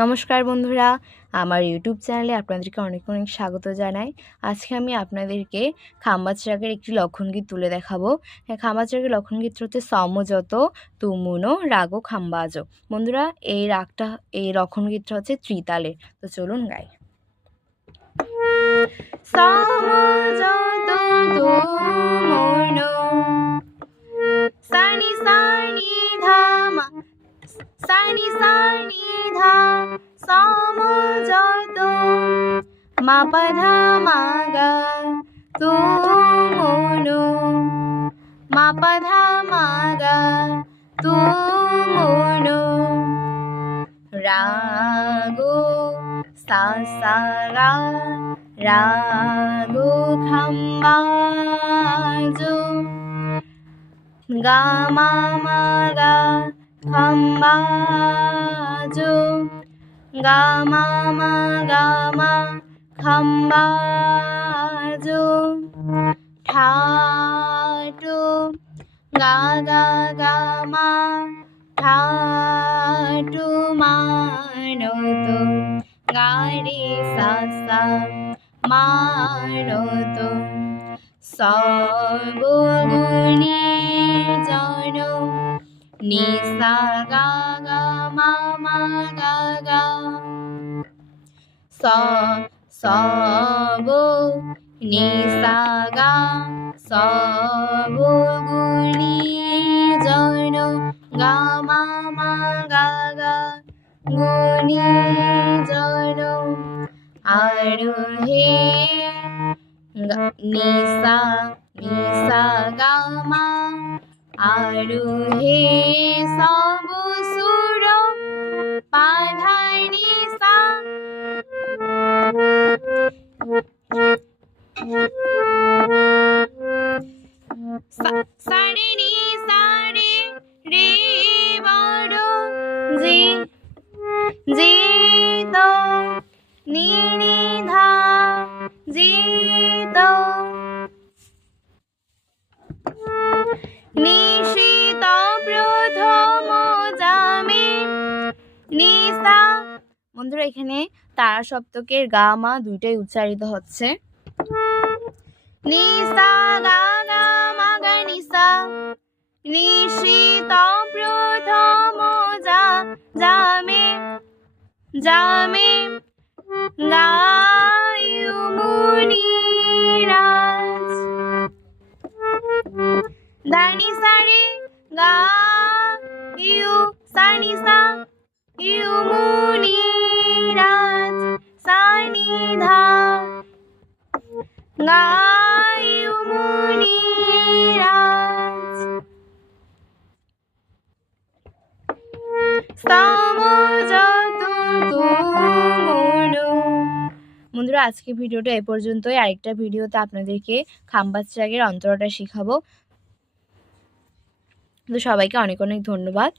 নমস্কার বন্ধুরা, আমার ইউটিউব চ্যানেলে আপনাদেরকে অনেক অনেক স্বাগত জানাই। আজকে আমি আপনাদেরকে খাম্বাজ রাগের একটি লক্ষণগীত তুলে দেখাবো। খাম্বাজ রাগের লক্ষণগীতটা হচ্ছে সমযত তুমুনো রাগো খাম্বাজো। বন্ধুরা, এই লক্ষণগীতটা হচ্ছে ত্রিতালের। তো চলুন গাই। সমযত তুমুনো সানি সানি ধামা সানি সানি ধা সমযত মাপা ধামা গা তুমুনো মাপা ধামা গা তুমুনো রাগো সা সা গা রাগো খাম্বাজো গা মা মা গা খাম্বাজো গা মা মা গা মা খাম্বাজো ঠাটো গা গা গা মা ঠাটো মানতো গা রে সা সা মানতো সর্বগুণী জন নি সা গা গা মা মা গা গা সব নি সা গা সর্বগুণী জন গা মা মা গা গা গুণী জন আরোহে নিসা নিসা গা মা আরোহে সব সুর পাধাই নিসা সারে নি সারে রে বড় জি জি তো নি নি ধা জি তো নিশিত প্রথম জামে নিসা। বন্ধুরা, এখানে তারা সপ্তকের গা মা দুইটাই উচ্চারিত হচ্ছে। নিসা গা গা মা গা নিসা নিশিত প্রথম জামে জামে গায়ু মুনিরাজ দানি সারে গা ইউ সানি সা ইউ মুনিরাজ সানি ধা গায়ু মুনিরাজ সমযত তুমুনো। বন্ধুরা, আজকে ভিডিওটা এ পর্যন্তই। আরেকটা ভিডিওতে আপনাদেরকে খাম্বাজ রাগের অন্তরাটা শেখাবো। তো সবাইকে অনেক অনেক ধন্যবাদ।